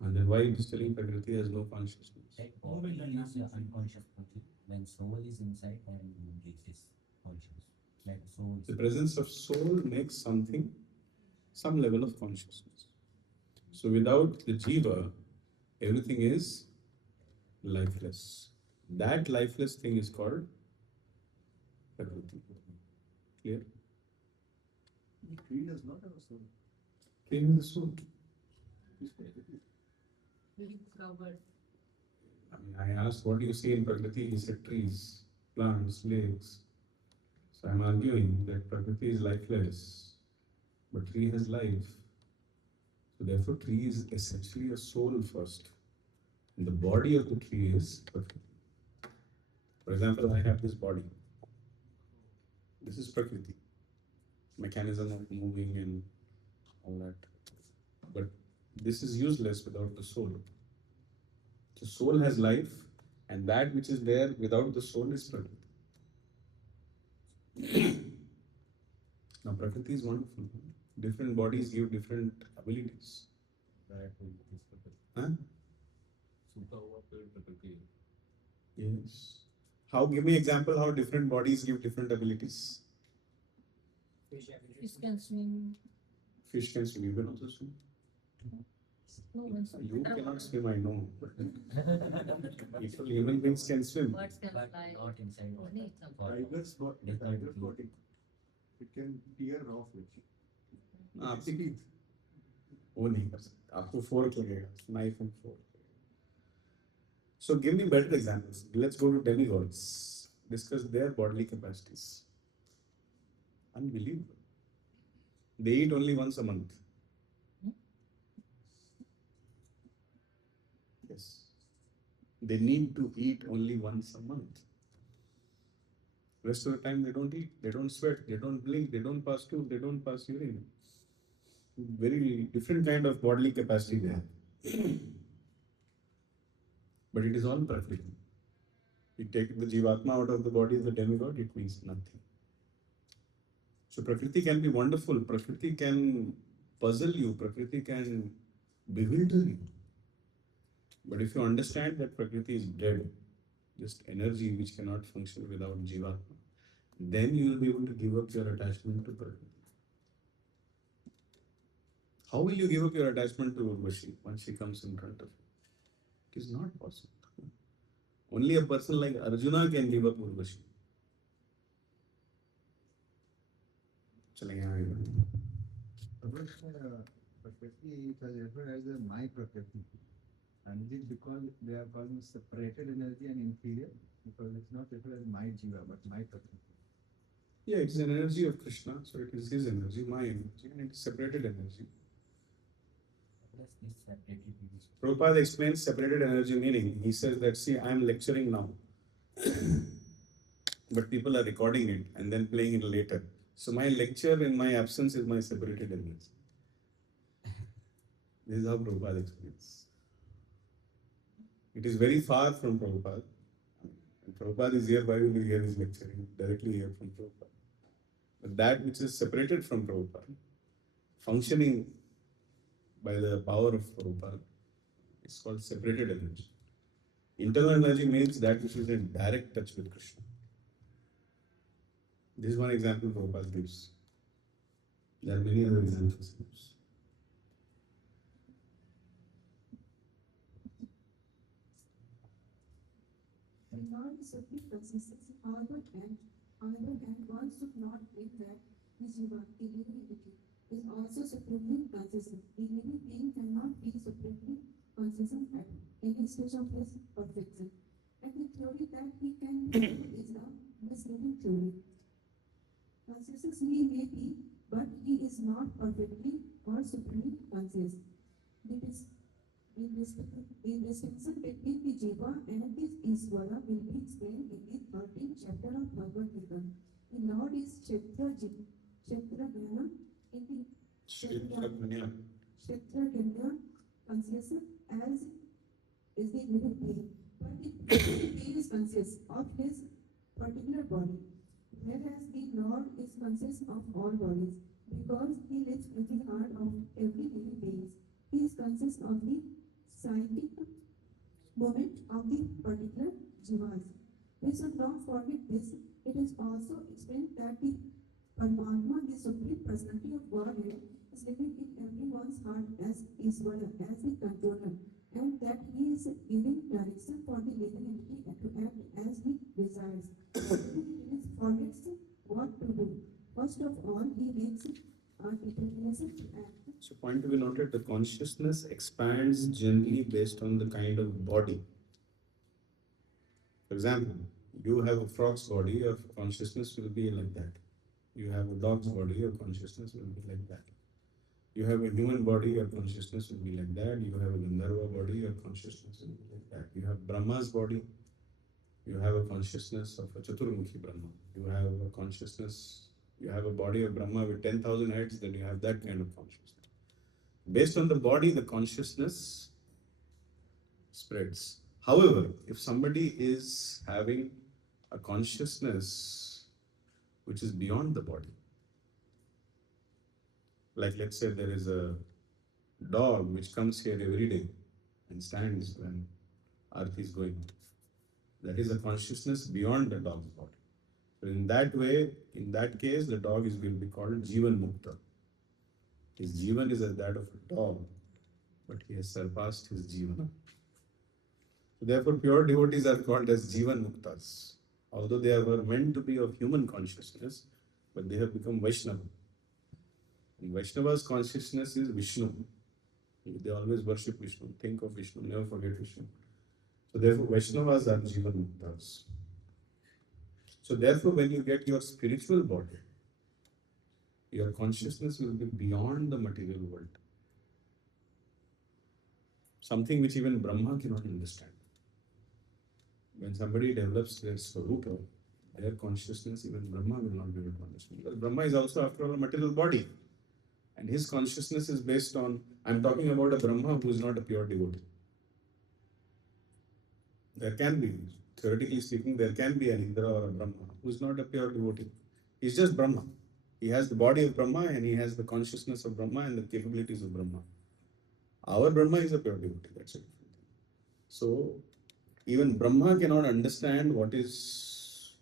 And then why it is telling Prakriti has no consciousness? Like overwhelming is unconscious Prabhuji, when soul is inside and it is conscious. Like soul. The presence of soul makes something, some level of consciousness. So without the jiva, everything is lifeless. That lifeless thing is called Prakriti. Clear? The tree does not have a soul. Tree is the soul. Covered. I mean, I asked, what do you see in Prakriti? He said trees, plants, lakes. So I'm arguing that Prakriti is lifeless, but tree has life. So therefore, tree is essentially a soul first. And the body of the tree is Prakriti. For example, I have this body. This is Prakriti. Mechanism of moving and all that. But this is useless without the soul. The soul has life, and that which is there without the soul is Prakriti. Now, Prakriti is wonderful. Different bodies give different abilities. That is Prakriti. Huh? Sutta हुआ फिर प्रकृति है. Yes. How? Give me example how different bodies give different abilities. Fish can swim. Fish can swim. You can also swim. No one You cannot swim, I know. But people, human beings can swim. Birds can But fly. not inside water. Only it's a- Tiger's body, it can tear raw flesh. आपसे की वो नहीं कर सकते आपको fork लगेगा knife and fork. So give me better examples. Let's go to demigods. Discuss their bodily capacities. Unbelievable. They eat only once a month. Yes. They need to eat only once a month. Rest of the time they don't eat, they don't sweat, they don't blink, they don't pass stool, they don't pass urine. Very different kind of bodily capacity they have. But it is all Prakriti. You take the Jivatma out of the body of the demigod, it means nothing. So Prakriti can be wonderful, Prakriti can puzzle you, Prakriti can bewilder you. But if you understand that Prakriti is dead, just energy which cannot function without Jivatma, then you will be able to give up your attachment to Prakriti. How will you give up your attachment to Urvashi once she comes in front of you? It is not possible. Only a person like Arjuna can give up Urvashi. चलेंगे आगे. Prakriti is referred as the my Prakriti. And it is because they are calling separated energy and inferior, because it's not referred as my Jiva, but my Prakriti. Yeah, it's an energy of Krishna, so it is his energy, my energy, and it is separated energy. Plus this separated is Prabhupada explains separated energy meaning. He says that, see, I am lecturing now, but people are recording it and then playing it later. So my lecture in my absence is my separated energy. This is how Prabhupada explains. It is very far from Prabhupada. When Prabhupada is here, why will you hear his lecturing? Directly hear from Prabhupada. But that which is separated from Prabhupada, functioning by the power of Prabhupada, is called separated energy. Internal energy means that which is in direct touch with Krishna. This is one example Prabhupada gives. There are many other examples. The Lord is supreme consistency, however, and one should not think that the Jiva, the living entity, is also supremely consistent. The living being cannot be supremely consistent at any stage of his perfection. And the theory that he can be is a misleading theory. consciousness he may be, but he is not perfectly or supremely conscious. It is in distinction between the Jiva and the Isvara will be explained in the 13th chapter of Bhagavad Gita. The Lord is Kshetrajna in the Kshetrajna. Kshetrajna conscious as is the living being, but the living being is conscious of his particular body, whereas the Lord is conscious of all bodies, because he lives in the heart of every living being. He is conscious of the psychic moment of the particular jivas. We should not forget this. It is also explained that the Paramatma, the supreme personality of Godhead, is living in everyone's heart as Isvara, as the controller, and that he is giving direction for the living entity to act as he desires. He forgets what to do. First of all, he makes a determination to act. So point to be noted, the consciousness expands generally based on the kind of body. For example, you have a frog's body, your consciousness will be like that. You have a dog's body, your consciousness will be like that. You have a human body, your consciousness will be like that. You have a Gandharva body, your consciousness will be like that. You have Brahma's body, you have a consciousness of a Chaturmukhi Brahma. You have a consciousness, you have a body of Brahma with 10,000 heads, then you have that kind of consciousness. Based on the body, the consciousness spreads. However, if somebody is having a consciousness which is beyond the body, like let's say there is a dog which comes here every day and stands when Aarti is going on, that is a consciousness beyond the dog's body. So in that way, in that case, the dog will be called Jivan Mukta. His Jivan is as that of a dog, but he has surpassed his Jivana. So therefore, pure devotees are called as Jivan Muktas. Although they were meant to be of human consciousness, but they have become Vaishnava. And Vaishnava's consciousness is Vishnu. They always worship Vishnu, think of Vishnu, never forget Vishnu. So therefore, Vaishnavas are Jivan Muktas. So therefore, when you get your spiritual body, your consciousness will be beyond the material world. Something which even Brahma cannot understand. When somebody develops their Swarupa, their consciousness, even Brahma will not be able to understand. Because Brahma is also, after all, a material body. And his consciousness is based on, I'm talking about a Brahma who is not a pure devotee. There can be, theoretically speaking, there can be an Indra or a Brahma who is not a pure devotee. He's just Brahma. He has the body of Brahma and he has the consciousness of Brahma and the capabilities of Brahma. Our Brahma is a pure devotee, that's it. So, even Brahma cannot understand what is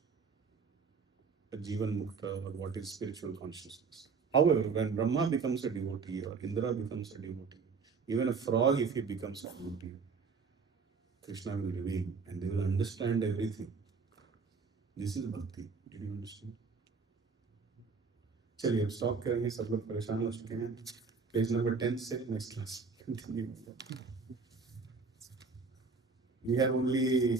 a Jivan Mukta or what is spiritual consciousness. However, when Brahma becomes a devotee or Indra becomes a devotee, even a frog, if he becomes a devotee, Krishna will reveal and they will understand everything. This is Bhakti. Did you understand? चलिए अब stop करेंगे, सब लोग परेशान हो चुके हैं. Page number 10 से next class continue. We have only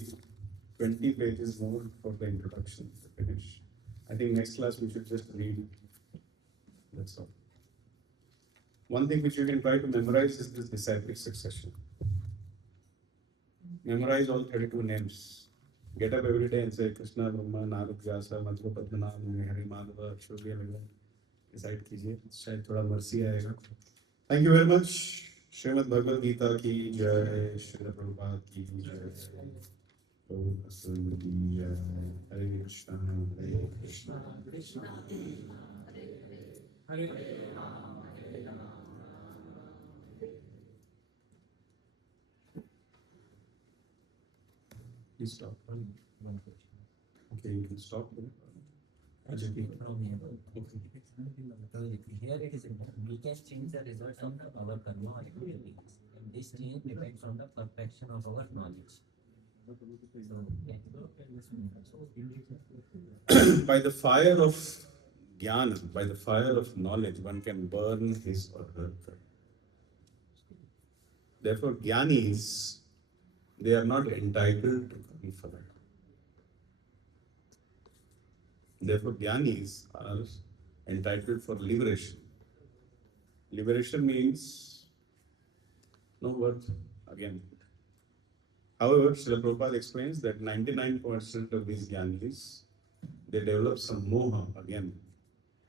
20 pages more for the introduction to finish. I think next class we should just read. That's all. One thing which you can try to memorize is this disciplic succession. Memorize all 32 names. Get up every day and say Krishna, Brahma, Narad, Vyasa, Madhva, Padmanabh, Hari, Madhava, Acyuta. Decide कीजिए, शायद थोड़ा mercy आएगा. Thank you very much. Shrimad Bhagavad Gita की जय, श्रील प्रभुपाद की जय, की जय. हरे कृष्णा कृष्ण हरे Please stop. One question. Okay, you can stop. From here. Okay. Because here it is written, we can change the results of our karma or activities. And this change depends on the perfection of our knowledge. So, By the fire of jnana, by the fire of knowledge, one can burn his or her pride. Therefore, jnanis, they are not entitled to come for that. Therefore, jnanis are entitled for liberation. Liberation means no worth again. However, Srila Prabhupada explains that 99% of these jnanis, they develop some moha again,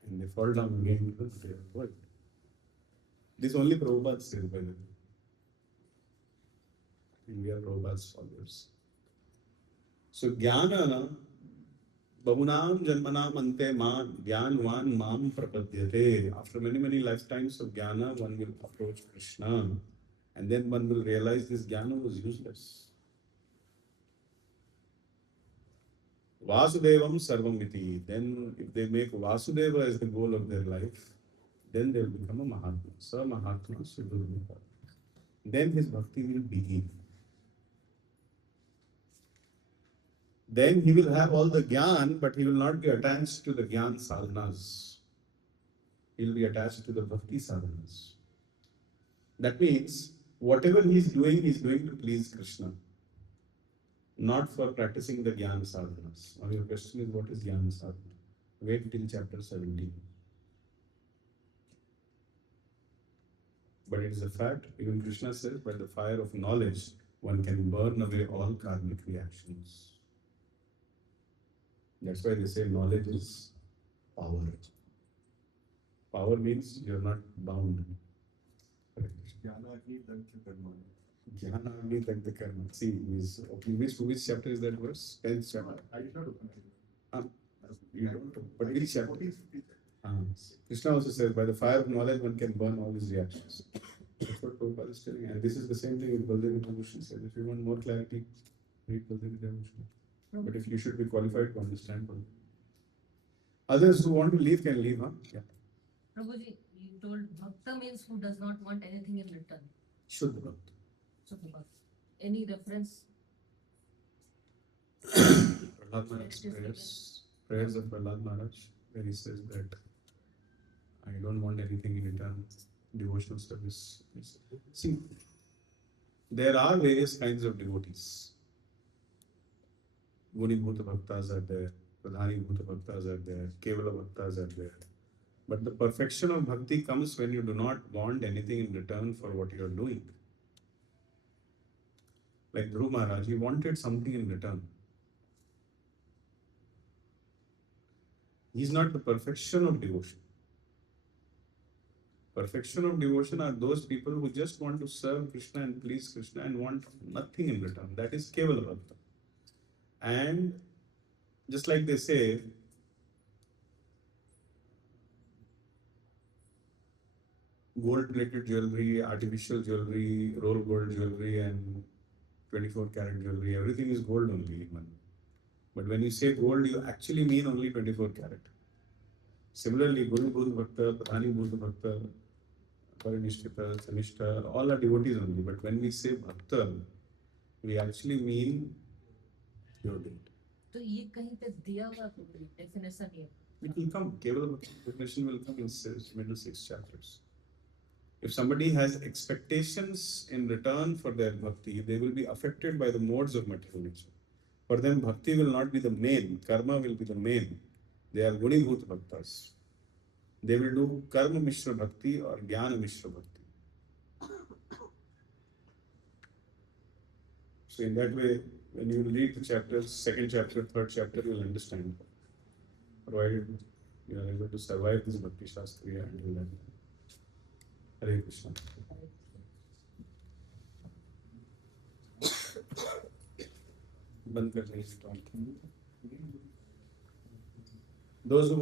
and they fall down again into the material world. This only Prabhupada says, by the way. And we are Prabhupada's followers. So, jnana, bahunam janmanam ante man, jnanvan mam prapadyate. After many, many lifetimes of jnana, one will approach Krishna, and then one will realize this jnana was useless. Vasudevam Sarvamiti. Then, if they make Vasudeva as the goal of their life, then they will become a Mahatma. Sa Mahatma Sudurmita. Then his bhakti will begin. Then he will have all the Gyan, but he will not be attached to the Gyan sadhanas. He will be attached to the Bhakti sadhanas. That means, whatever he is doing to please Krishna. Not for practicing the Gyan sadhanas. Now your question is, what is Gyan sadhana? Wait till chapter 17. But it is a fact, even Krishna says, by the fire of knowledge, one can burn away all karmic reactions. That's why they say knowledge is power. Power means you're not bound. Jnana Agni Dagdha Karma. See, which chapter is that verse? 10th chapter. I did not open it. You don't, but which chapter? Krishna also says, by the fire of knowledge, one can burn all his reactions. That's what Prabhupada is telling. And this is the same thing with Baldev Devotion said. If you want more clarity, read Baldev Devotion. But if you should be qualified to understand Baldev. Others who want to leave can leave, huh? Yeah. Prabhuji, you told Bhakta means who does not want anything in return. Shuddha Bhakta. So, any reference? Prahlad Maharaj prayers of Prahlad Maharaj, where he says that I don't want anything in return, devotional service. See, there are various kinds of devotees. Gunibhuta Bhaktas are there, Pradhani Bhuta Bhaktas are there, Kevala Bhaktas are there. But the perfection of bhakti comes when you do not want anything in return for what you are doing. Like Dhruv Maharaj, he wanted something in return. He is not the perfection of devotion. Perfection of devotion are those people who just want to serve Krishna and please Krishna and want nothing in return. That is Kevala Bhakta. And just like they say, gold-plated jewelry, artificial jewelry, roll gold jewelry, and 24-karat jewelry, everything is gold only. But when you say gold, you actually mean only 24-karat. Similarly, Guru Bhuta Bhakta, Pradhani Bhuta Bhakta, Parinishthita, Sanishta, all are devotees only. But when we say Bhakta, we actually mean pure devotee. तो ये कहीं पे दिया हुआ definition है. It will come. Kevala Bhakti definition will come in middle 6 chapters. If somebody has expectations in return for their bhakti, they will be affected by the modes of material nature. For them, bhakti will not be the main, karma will be the main. They are Gunibhuta Bhaktas. They will do Karma Mishra Bhakti or Jnana Mishra Bhakti. So in that way, when you read the chapters, second chapter, third chapter, you will understand. Provided you are able to survive this Bhakti Shastri until then. Hare Krishna. बंद करने की those who